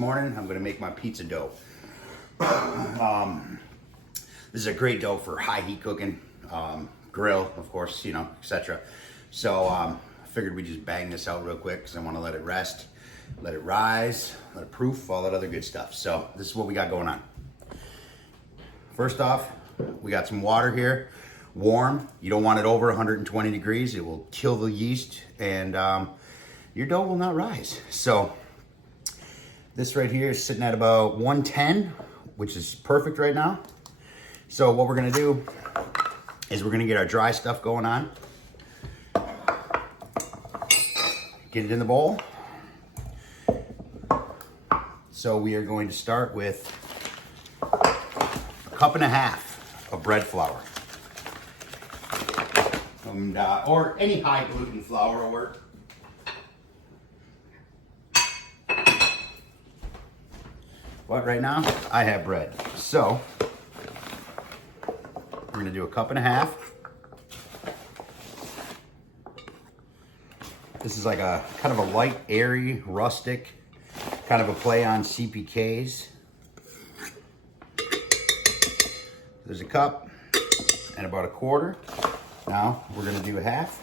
morning I'm gonna make my pizza dough. This is a great dough for high heat cooking, grill, of course, you know, etc. So I figured we just bang this out real quick because I want to let it rest, let it rise, let it proof, all that other good stuff. So this is what we got going on. First off, we got some water here, warm. You don't want it over 120 degrees. It will kill the yeast and your dough will not rise. So this right here is sitting at about 110, which is perfect right now. So what we're gonna do is we're gonna get our dry stuff going on. Get it in the bowl. So we are going to start with a cup and a half of bread flour. And, or any high gluten flour will work. But right now, I have bread. So we're gonna do a cup and a half. This is like a kind of a light, airy, rustic, kind of a play on CPKs. There's a cup and about a quarter. Now we're gonna do a half.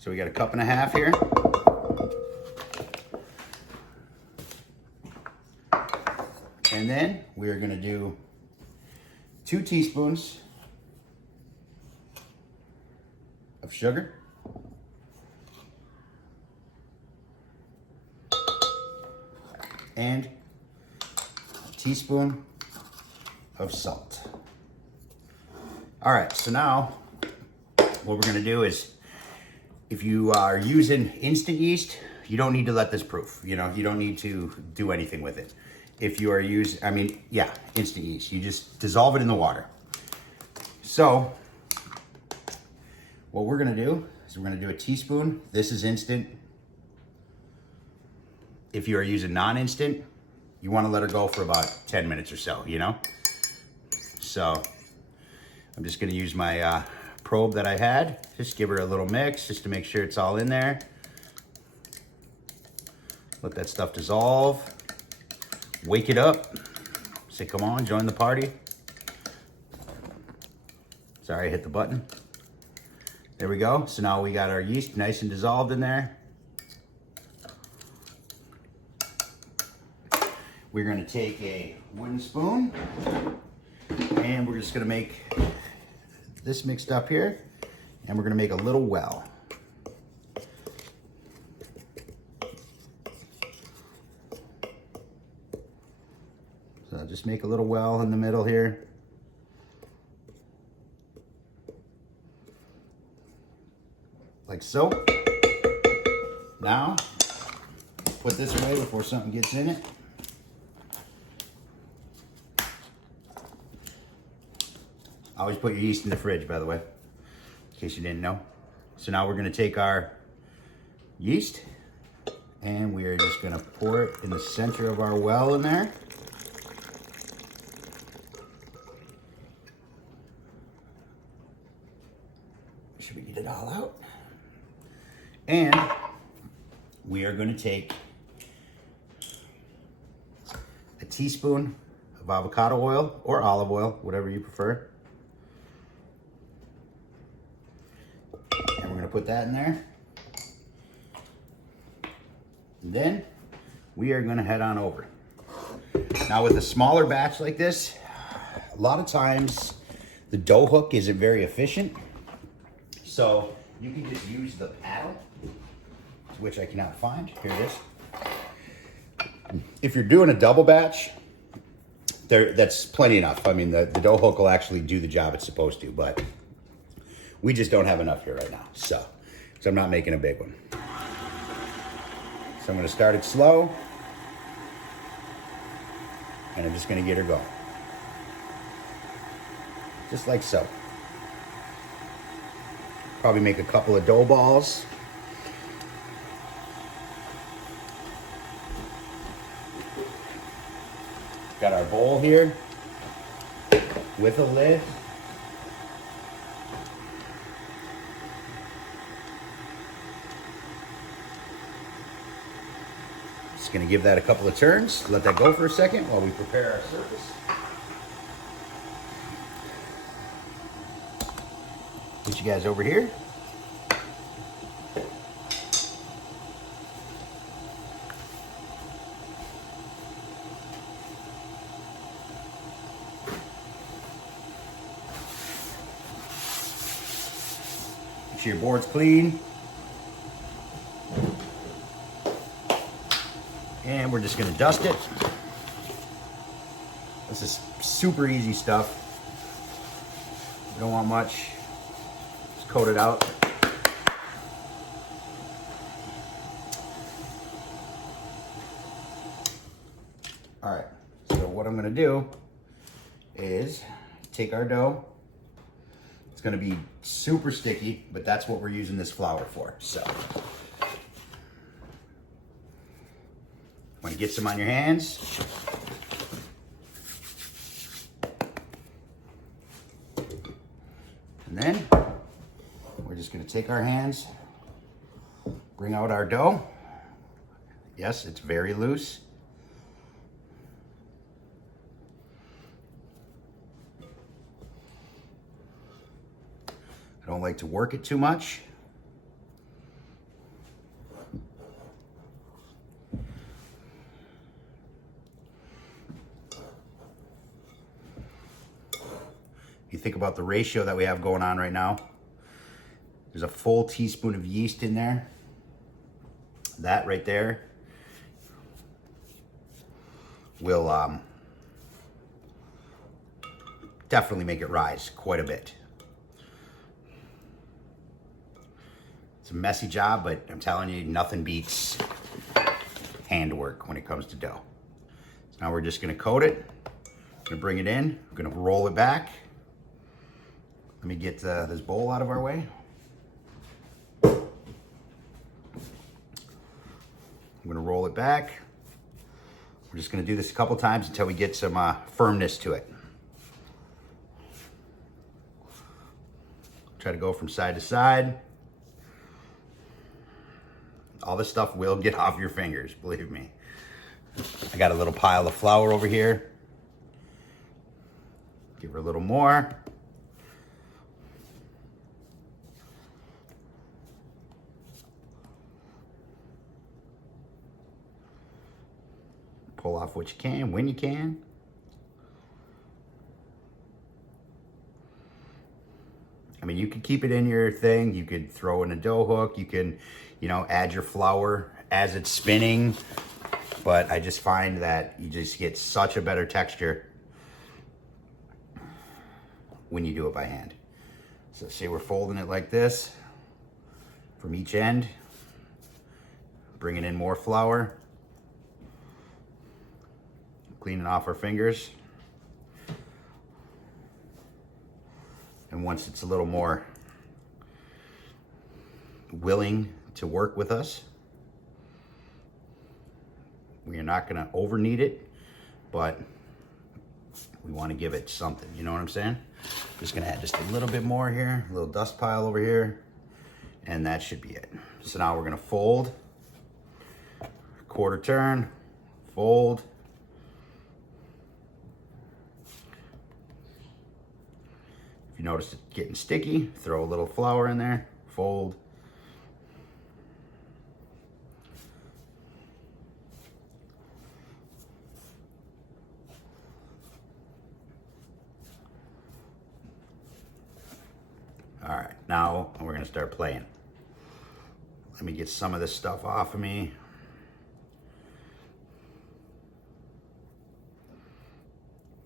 So we got a cup and a half here. And then we are gonna do 2 teaspoons of sugar. And a teaspoon of salt. All right, so now what we're gonna do is, if you are using instant yeast, you don't need to let this proof. You know, you don't need to do anything with it. If you are using, instant yeast, you just dissolve it in the water. So what we're gonna do is we're gonna do a teaspoon. This is instant. If you are using non-instant, you wanna let her go for about 10 minutes or so, you know? So I'm just gonna use my probe that I had. Just give her a little mix just to make sure it's all in there. Let that stuff dissolve. Wake it up. Say, come on, join the party. Sorry, I hit the button. There we go. So now we got our yeast nice and dissolved in there. We're gonna take a wooden spoon and we're just gonna make this mixed up here, and we're gonna make a little well. So just make a little well in the middle here. Like so. Now, put this away before something gets in it. Always put your yeast in the fridge, by the way, in case you didn't know. So now we're gonna take our yeast and we are just gonna pour it in the center of our well in there. Should we get it all out? And we are gonna take a teaspoon of avocado oil or olive oil, whatever you prefer. Put that in there. And then we are gonna head on over. Now with a smaller batch like this, a lot of times the dough hook isn't very efficient. So you can just use the paddle, which I cannot find. Here it is. If you're doing a double batch, that's plenty enough. I mean, the dough hook will actually do the job it's supposed to, but we just don't have enough here right now, so I'm not making a big one. So I'm gonna start it slow, and I'm just gonna get her going. Just like so. Probably make a couple of dough balls. bowl here with a lid. Just gonna give that a couple of turns, let that go for a second while we prepare our surface. Get you guys over here. Make sure your board's clean. And we're just gonna dust it. This is super easy stuff. You don't want much. Just coat it out. All right, so what I'm gonna do is take our dough. It's gonna be super sticky, but that's what we're using this flour for. So, want to get some on your hands. And then we're just gonna take our hands, bring out our dough. Yes, it's very loose. I don't like to work it too much. If you think about the ratio that we have going on right now, there's a full teaspoon of yeast in there. That right there will definitely make it rise quite a bit. It's a messy job, but I'm telling you, nothing beats handwork when it comes to dough. So now we're just gonna coat it. I'm gonna bring it in, I'm gonna roll it back. Let me get this bowl out of our way. I'm gonna roll it back. We're just gonna do this a couple times until we get some firmness to it. Try to go from side to side. All this stuff will get off your fingers, believe me. I got a little pile of flour over here. Give her a little more. Pull off what you can, when you can. I mean, you could keep it in your thing. You could throw in a dough hook. You can, add your flour as it's spinning. But I just find that you just get such a better texture when you do it by hand. So say we're folding it like this from each end, bringing in more flour, cleaning off our fingers. And once it's a little more willing to work with us, we are not gonna over knead it, but we wanna give it something, you know what I'm saying? Just gonna add just a little bit more here, a little dust pile over here, and that should be it. So now we're gonna fold, quarter turn, fold. If you notice it getting sticky, throw a little flour in there, fold. All right, now we're gonna start playing. Let me get some of this stuff off of me.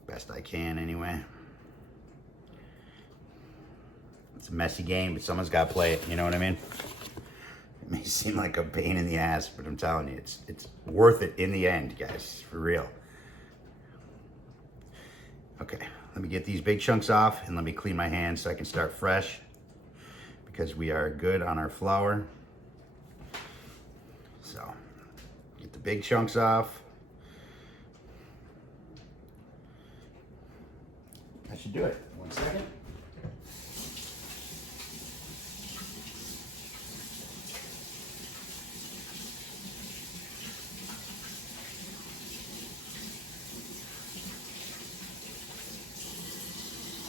Best I can anyway. It's a messy game, but someone's got to play it, you know what I mean? It may seem like a pain in the ass, but I'm telling you, it's worth it in the end, guys, for real. Okay, let me get these big chunks off and let me clean my hands so I can start fresh, because we are good on our flour. So, get the big chunks off. That should do it. 1 second.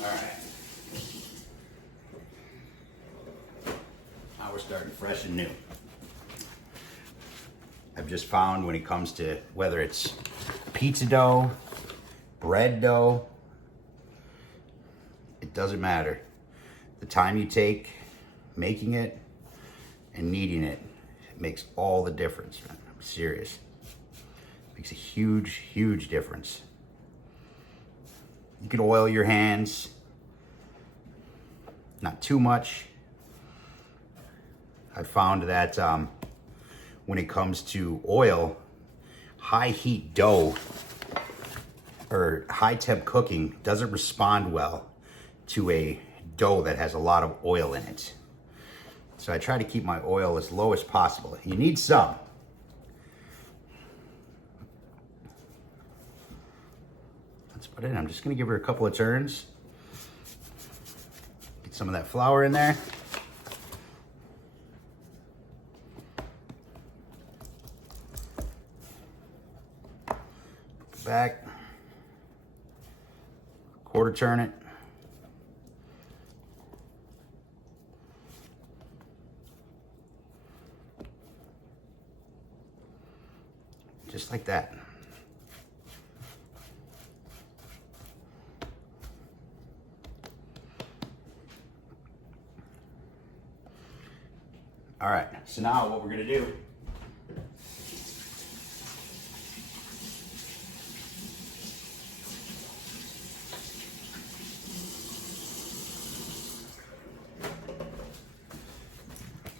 All right. Now we're starting fresh and new. I've just found when it comes to whether it's pizza dough, bread dough, it doesn't matter. The time you take making it and kneading it, it makes all the difference, man. I'm serious. It makes a huge, huge difference. You can oil your hands, not too much. I've found that when it comes to oil, high heat dough or high temp cooking doesn't respond well to a dough that has a lot of oil in it. So I try to keep my oil as low as possible. You need some. Let's put it in. I'm just gonna give her a couple of turns. Get some of that flour in there. Back, quarter turn it. Just like that. All right, so now what we're gonna do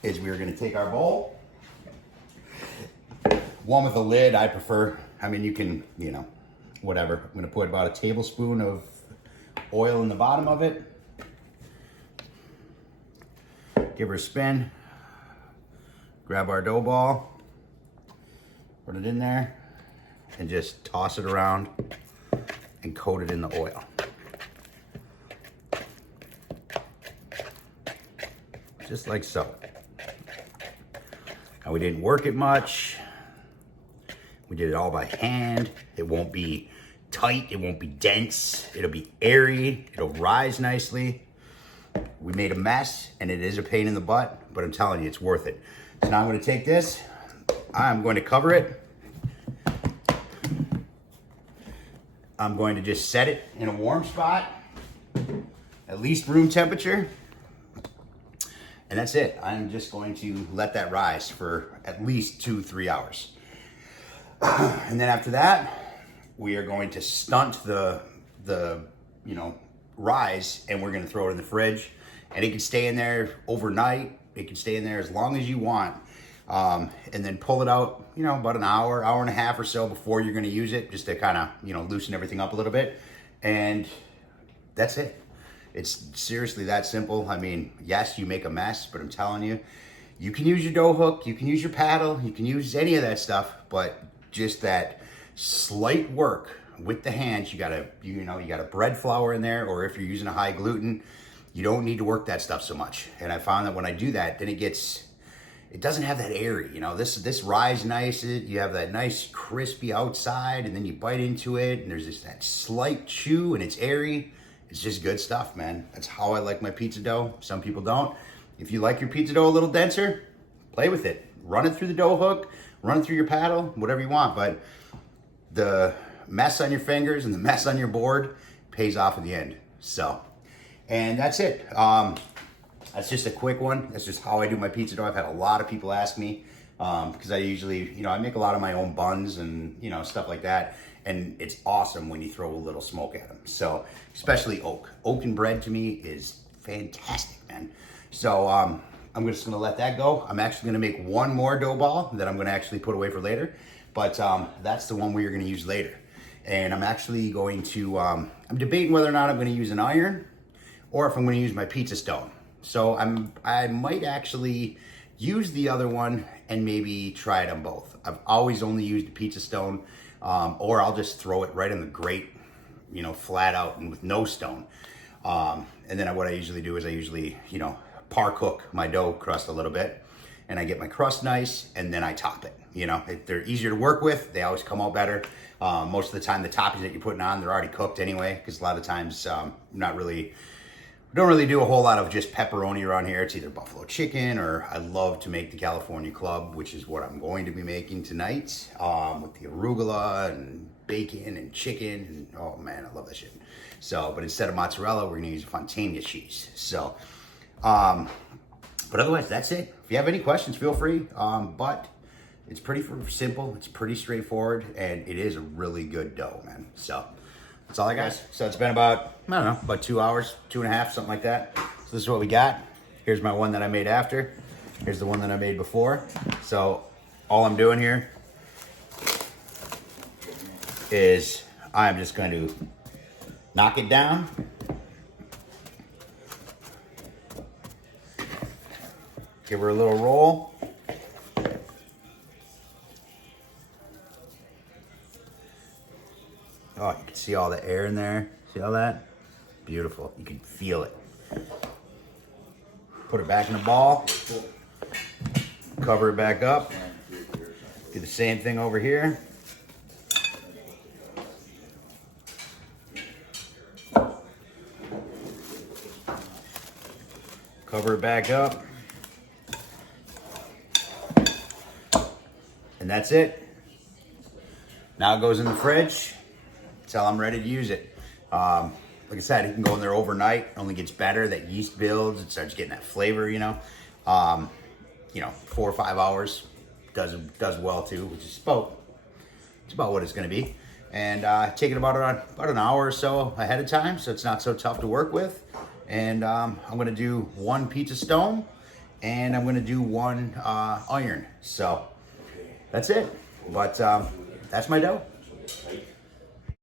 is we're gonna take our bowl, one with a lid, I prefer. I mean, you can, you know, whatever. I'm gonna put about a tablespoon of oil in the bottom of it. Give her a spin. Grab our dough ball, put it in there, and just toss it around and coat it in the oil. Just like so. Now we didn't work it much. We did it all by hand. It won't be tight, it won't be dense, it'll be airy, it'll rise nicely. We made a mess and it is a pain in the butt, but I'm telling you, it's worth it. So now I'm gonna take this, I'm going to cover it. I'm going to just set it in a warm spot, at least room temperature. And that's it. I'm just going to let that rise for at least 2-3 hours. And then after that, we are going to stunt the rise, and we're going to throw it in the fridge. And it can stay in there overnight. It can stay in there as long as you want. And then pull it out, about an hour and a half or so before you're going to use it, just to kind of, loosen everything up a little bit. And that's it. It's seriously that simple. I mean, yes, you make a mess, but I'm telling you, you can use your dough hook, you can use your paddle, you can use any of that stuff, but just that slight work with the hands, you gotta bread flour in there, or if you're using a high gluten, you don't need to work that stuff so much. And I found that when I do that, then it doesn't have that airy, this rise nice, you have that nice crispy outside, and then you bite into it, and there's just that slight chew, and it's airy. It's just good stuff, man. That's how I like my pizza dough. Some people don't. If you like your pizza dough a little denser, play with it. Run it through the dough hook, run it through your paddle, whatever you want. But the mess on your fingers and the mess on your board pays off in the end. So, and that's it. That's just a quick one. That's just how I do my pizza dough. I've had a lot of people ask me because I usually, I make a lot of my own buns and, stuff like that. And it's awesome when you throw a little smoke at them. So, especially oak. Oak and bread to me is fantastic, man. So, I'm just gonna let that go. I'm actually gonna make one more dough ball that I'm gonna actually put away for later. But that's the one we are gonna use later. And I'm actually going to, I'm debating whether or not I'm gonna use an iron or if I'm gonna use my pizza stone. So I might actually use the other one and maybe try it on both. I've always only used the pizza stone. Or I'll just throw it right in the grate, you know, flat out and with no stone. And then what I usually do is I usually, you know, par cook my dough crust a little bit, and I get my crust nice, and then I top it. You know, they're easier to work with. They always come out better. Most of the time, the toppings that you're putting on, they're already cooked anyway, because a lot of times, don't really do a whole lot of just pepperoni around here. It's either buffalo chicken, or I love to make the California Club, which is what I'm going to be making tonight, with the arugula and bacon and chicken. And oh man, I love that shit. So, but instead of mozzarella, we're gonna use Fontana cheese. So, but otherwise, that's it. If you have any questions, feel free. But it's pretty simple. It's pretty straightforward, and it is a really good dough, man. So that's all I got. So it's been about, I don't know, about 2 hours, 2.5, something like that. So this is what we got. Here's my one that I made after. Here's the one that I made before. So all I'm doing here is I'm just going to knock it down. Give her a little roll. Oh, you can see all the air in there. See all that? Beautiful. You can feel it. Put it back in the ball. Cover it back up. Do the same thing over here. Cover it back up. And that's it. Now it goes in the fridge until I'm ready to use it. Like I said, it can go in there overnight. It only gets better. That yeast builds. It starts getting that flavor, you know. 4 or 5 hours does well too, which is about what it's going to be. And take it about an hour or so ahead of time, so it's not so tough to work with. And I'm going to do 1 pizza stone, and I'm going to do 1 iron. So that's it. But that's my dough.